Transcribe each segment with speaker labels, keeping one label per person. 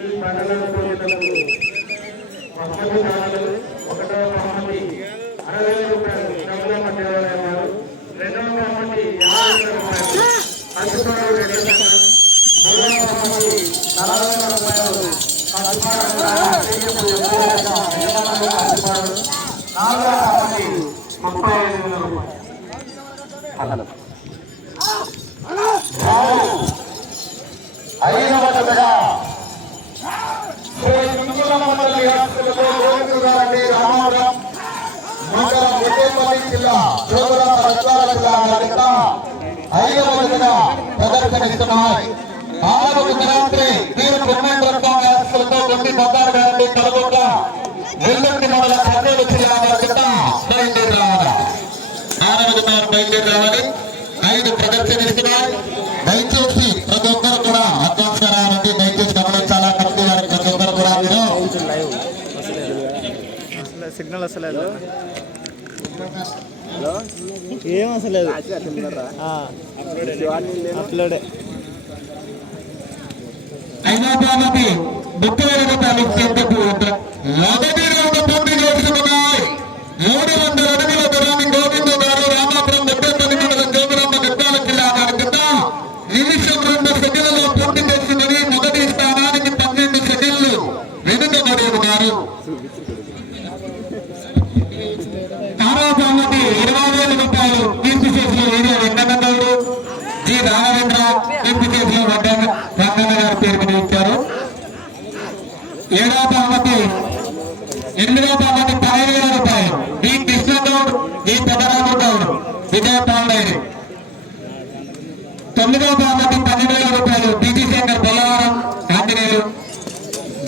Speaker 1: ఈ ప్రకటన కోరినకు ఒకటో బహుమతి అరవై రూపాయలు. ప్రదర్శనిస్తున్నాయి నాలుగు ముఖ్యమంత్రి తీరు తిరువనంతపురం రాష్ట్రంతో రావాలి ఆరవ జిల్లా బయలుదేరి రావాలి దయచేసి ప్రతి ఒక్కరు కూడా అత్యవసర రావాలంటే దయచేసి గమనించాలా కమిటీ వారి ప్రతి ఒక్కరు కూడా మీరు
Speaker 2: సిగ్నల్ అసలేదు ఏం
Speaker 1: అసలేదు ആപ്പിളുടെ ഐനാപാമതി ബുക്ക് വരുന്ന താലൂക്ക് ചെയ്തിട്ട് ലോകത്തിൽ നമ്മുടെ പൂർത്തി ജോലി ചെയ്യുന്നതായി മൂന്ന്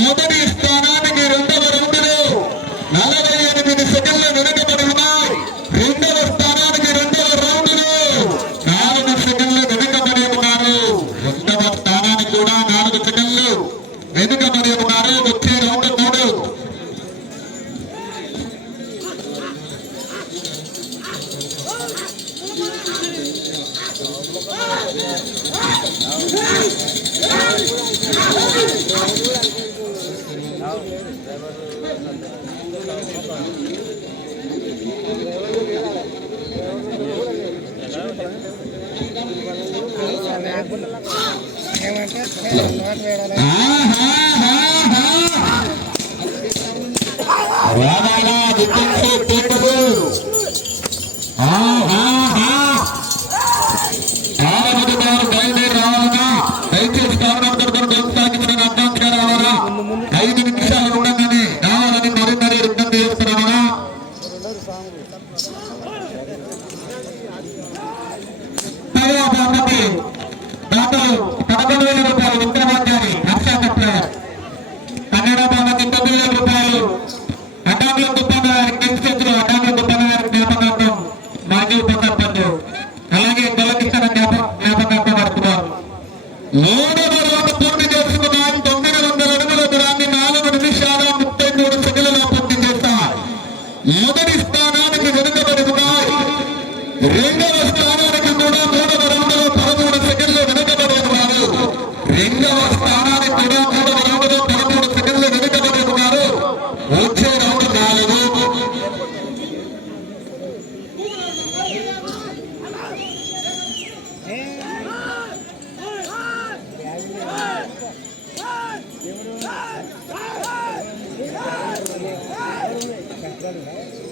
Speaker 1: Modernista.
Speaker 2: ఏమంటే నాటు వేయాలి
Speaker 1: రామాలా Obrigado.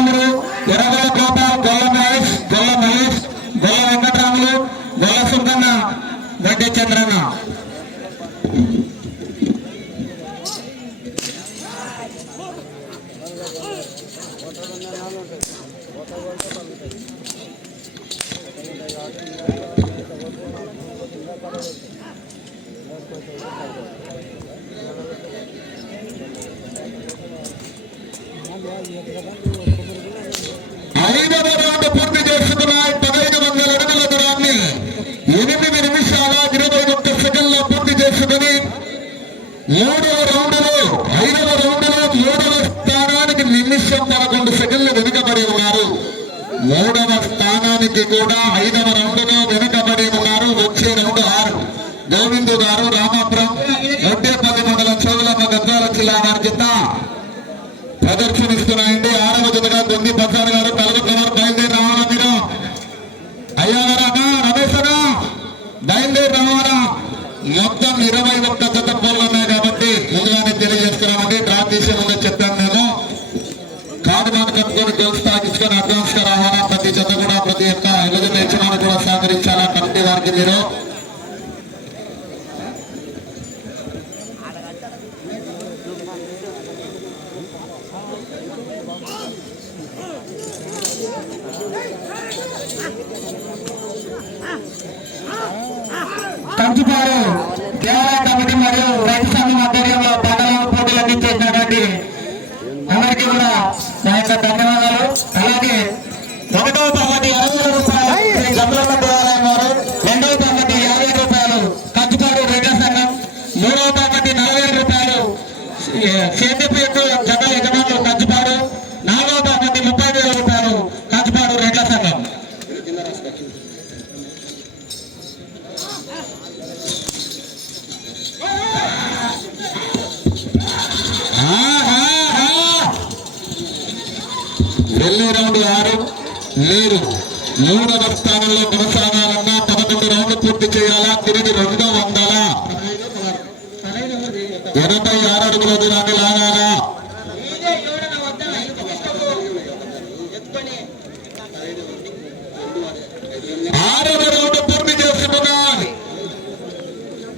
Speaker 1: నంబరు ఎర్రగొల్ల గోపాల్ గొల్ల మహేష్ గొల్ల మహేష్ గొల్ల వెంకటరాములు గొల్ల సుంకన్న గడ్డి చంద్రన్న. రౌండ్లో ఐదవ రౌండ్లో మూడవ స్థానానికి నిమిషం పదకొండు సెకండ్లు వెనుకబడి ఉన్నారు. మూడవ స్థానానికి కూడా ఐదవ రౌండ్లో వెనుకబడి ఉన్నారు. వచ్చే రౌండ్ ఆరు. గోవిందు గారు రామాపురం పది మండలం చోదలమ్మ గద్వాల జిల్లా వారి కింద ప్రదర్శనిస్తున్నాయండి. ఆరవ జతగా దొంగి బజార్ గారు కలుగు కుమార్ బయలుదేరి రావాలా మీరు? అయ్యారా రమేశ్ బయలుదేరి రావాలా? మొత్తం ఇరవై ఒక్క కలుపుకొని దేవుడి స్థాపించుకొని అభ్యాసక రావాలా ప్రతి చెత్త కూడా ప్రతి ఒక్క ఎలుగు నేర్చుకోవడం కూడా సహకరించాలా? కమిటీ వారికి మీరు కంచుపాడు సంఘం ఆహాహా. రౌండ్ ఆరు లేదు మూడవ స్థానంలో కొనసాగాలన్నా పదకొండు రౌండ్లు పూర్తి చేయాలా తిరిగి రెండు వందల ఎనభై ఆరు అడుగుల దూరాన్ని లాగాలా ఆరవ రౌండ్ పూర్తి చేస్తున్నాయి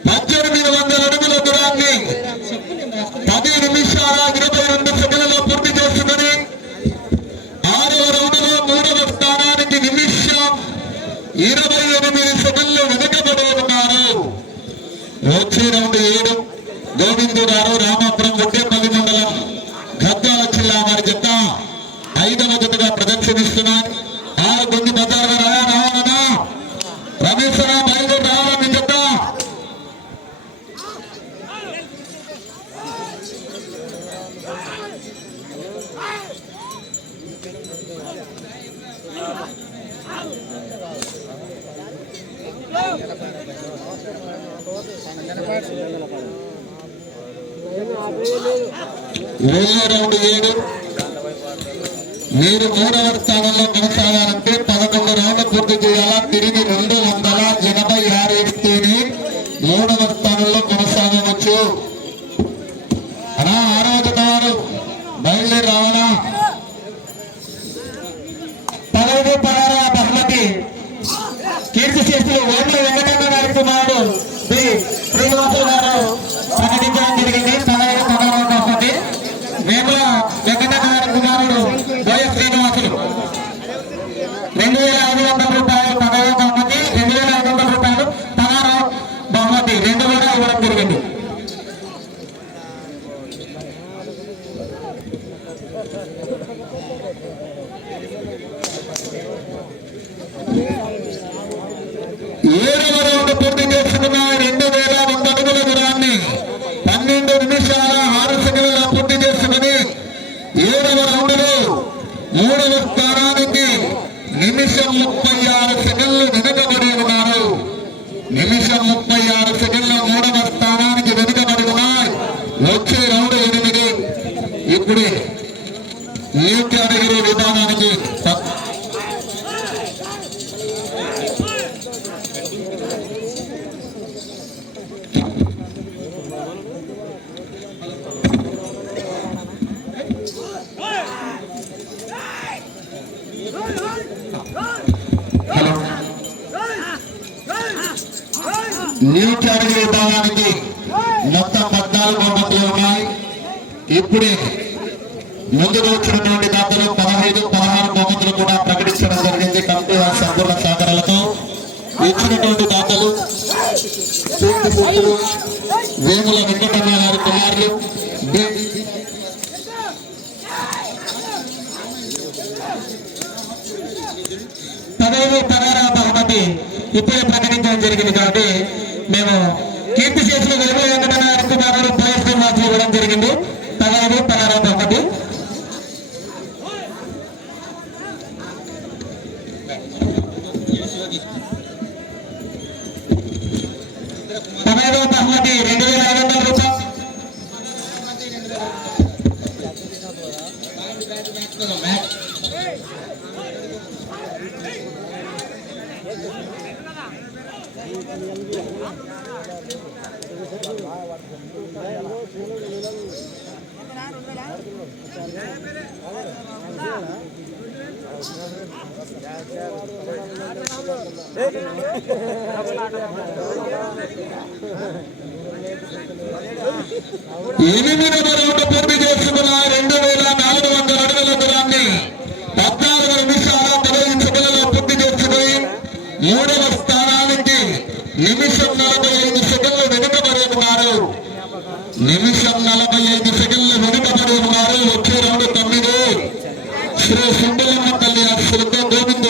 Speaker 1: పద్దెనిమిది వందల అడుగుల దూరాన్ని పది నిమిషాల ఇరవై రెండు సెకండ్లలో పూర్తి చేసుకుని ఆరవ రౌండ్లో మూడవ స్థానానికి నిమిషం ఇరవై ఎనిమిది సెకండ్లు వెనుకబడి ఉన్నారు వచ్చే రౌండ్ ఏడు గోవిందు గారు రామాపురం గుడ్డేపల్లి మండలం గద్దాల జిల్లా వారి జత ఐదవ జతగా ప్రదర్శనిస్తున్నాయి ఆరు గుండి బజార్ రావా రావాలన్నా రమేష్ రావు బయలుదేరి రావాలా మీ జత? ఏడు మీరు మూడవ స్థానంలో కొనసాగాలంటే పదకొండు రౌండ్లు పూర్తి చేయాలా? తిరిగి రెండు వందల ఎనభై ఆరు ఎక్కితేనే మూడవ స్థానంలో కొనసాగవచ్చు అనా ఆరవ జత వారు బయలుదేరి రావాలా పదహైదు పదహారు బహుమతి కీర్తి చేసి ఓట్ల వెంకటన్న గారి కుమారుడు శ్రీ శ్రీనివాసులు గారు ప్రకటించడం జరిగింది పదహైదు పదహారు బహుమతి వేముల వెంకటన్న గారి కుమారుడు బోయ శ్రీనివాసులు రెండు వేల ఐదు వందల రూపాయలు పదహైదు బహుమతి రెండు వేల ఐదు వందల రూపాయలు పదహారు బహుమతి రెండు వేల ఇవ్వడం జరిగింది ఏడవ రౌండ్ పూర్తి చేసుకున్న రెండు వేల వంద అడుగుల దూరాన్ని పన్నెండు నిమిషాల ఆరు సెకండ్ల పూర్తి చేసుకుని ఏడవ రౌండ్లో మూడవ స్థానానికి నిమిషం ముప్పై ఆరు సెకండ్లు వెనుకబడి ఉన్నారు నిమిషం ముప్పై ఆరు సెకండ్ల మూడవ స్థానానికి వెనుకబడి ఉన్నాయి వచ్చే రౌండ్ ఎనిమిది ఇప్పుడు ఈ కేటగిరీ విభాగానికి ప- హలో న్యూ కేటగిరీ విభాగానికి మొత్తం పద్నాలుగు బొమ్మలు ఉన్నాయి. ఇప్పుడే వచ్చినటువంటి పదహైదు పదహారు బహుమతులు కూడా ప్రకటించడం జరిగింది కమిటీ వారి సంపూర్ణ సహకారాలతో ఇచ్చినటువంటి దాతలు పూర్తి వేముల వెంకటన్న గారి కుమారులు బి. పదహైదు బహుమతి ఇప్పుడే ప్రకటించడం జరిగింది కాబట్టి మేము కీర్తి చేసిన వేముల వెంకటన్న గారి కుమారుడు ఇవ్వడం జరిగింది ఎనిమిదవ రౌండ్ పూర్తి చేసుకున్న రెండు వేల నాలుగు వందల అడుగుల దూరాన్ని పద్నాలుగు నిమిషాల పదహైదు సెకండ్లలో పూర్తి చేసుకుని మూడవ స్థానానికి నిమిషం నలభై ఐదు సెకండ్లు వెనుకబడి ఉన్నారు నిమిషం నలభై ఐదు సెకండ్లు వెనుకబడి ఉన్నారు వచ్చే రౌండ్ తొమ్మిది శ్రీ సుండలమ్మ తల్లి అర్శులతో గోవింద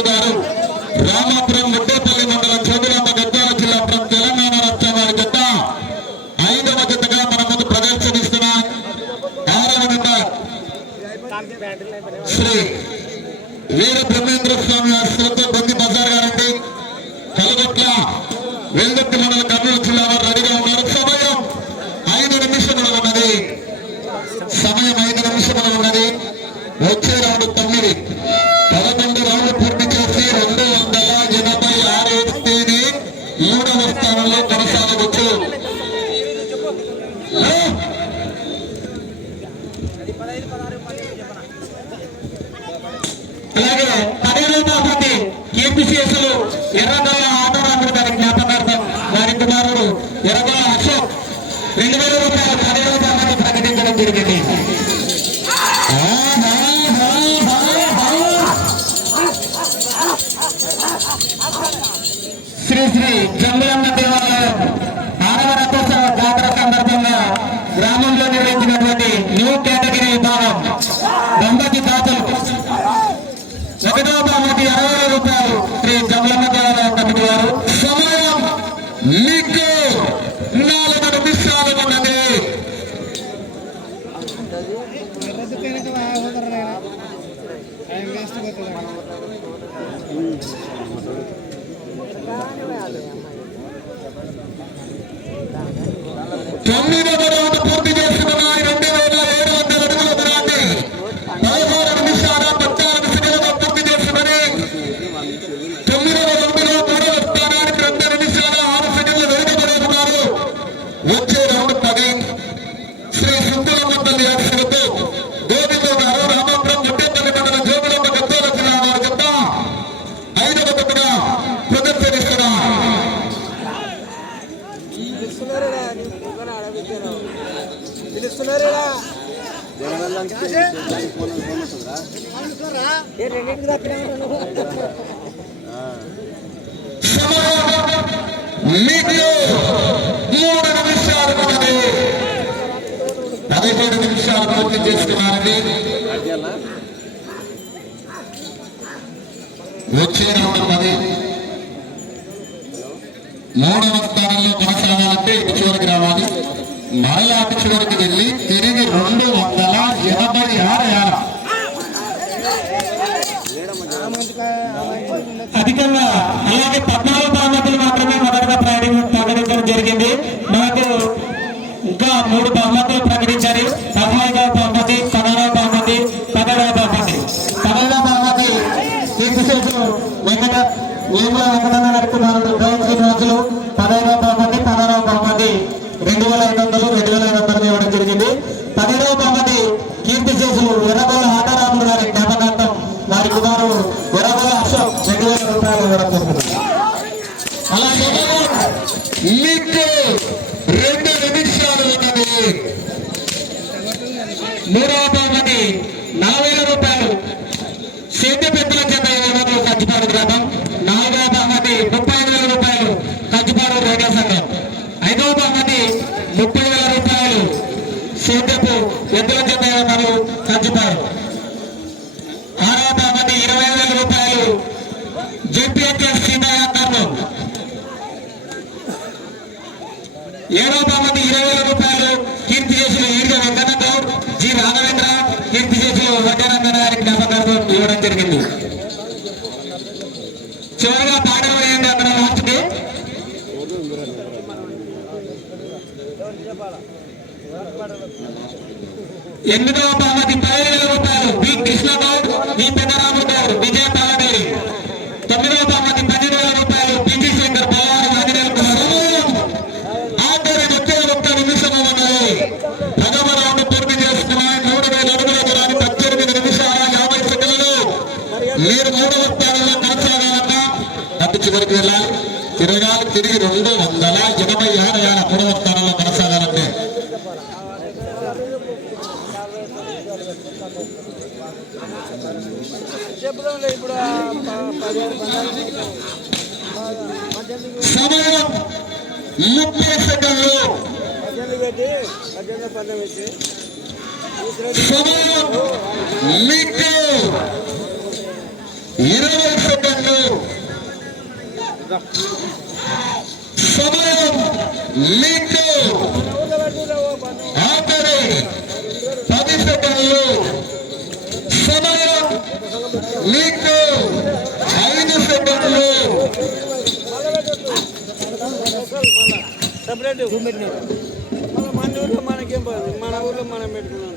Speaker 3: అలాగే పదిహేనవ మంది కేపీసీఎస్లు ఎర్రగల్ల ఆటరాముడు గారి జ్ఞాపకార్థం వారి కుమారుడు ఎర్రగల్ల అశోక్. రెండు వేల రూపాయలు పదిహేనవ మంది ప్రకటించడం జరిగింది. మీకు మూడు నిమిషాలు పదిహేడు నిమిషాలు పూర్తి చేసుకున్నారండి వచ్చే రౌండ్ పది మూడవ స్థానంలో కొనసాగాలంటే ఇటు చివరికి రావాలి మరలా అటు చివరికి వెళ్ళి మీకు రెండు నిమిషాలు ఉన్నది. నూట మంది నాలుగు చివరిగా తాటలు వేయండి అక్కడ లాస్ట్కి ఎనిమిదవ పామతి పదివేల రూపాయలు చెప్పుదాంలే
Speaker 2: ఇప్పుడు
Speaker 3: ముప్పై సెకండ్లు
Speaker 2: పద్దెనిమిది పెట్టి పద్దెనిమిది పన్నె పెట్టి ఇరవై సెకండ్లు
Speaker 3: సమయం మీకు ఆపరే హాస్పిటల్లో సమయం మీకు ఐదు సెకండ్లు.
Speaker 2: మన ఊర్లో మనకేం మన ఊర్లో మనం పెట్టుకున్నాం.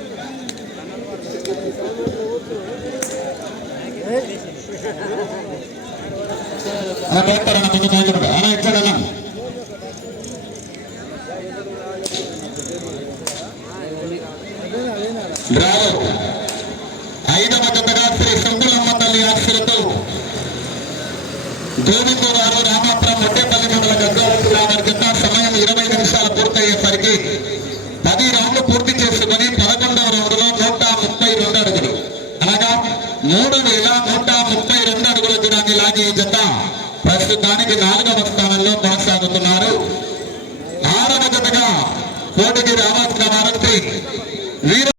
Speaker 1: அண்ணா டாக்டர் அண்ணா கொஞ்சம் பயந்துடுங்க ஆனால் எச்சடலாம் ప్రస్తుతానికి నాలుగవ స్థానంలో కొనసాగుతున్నారు.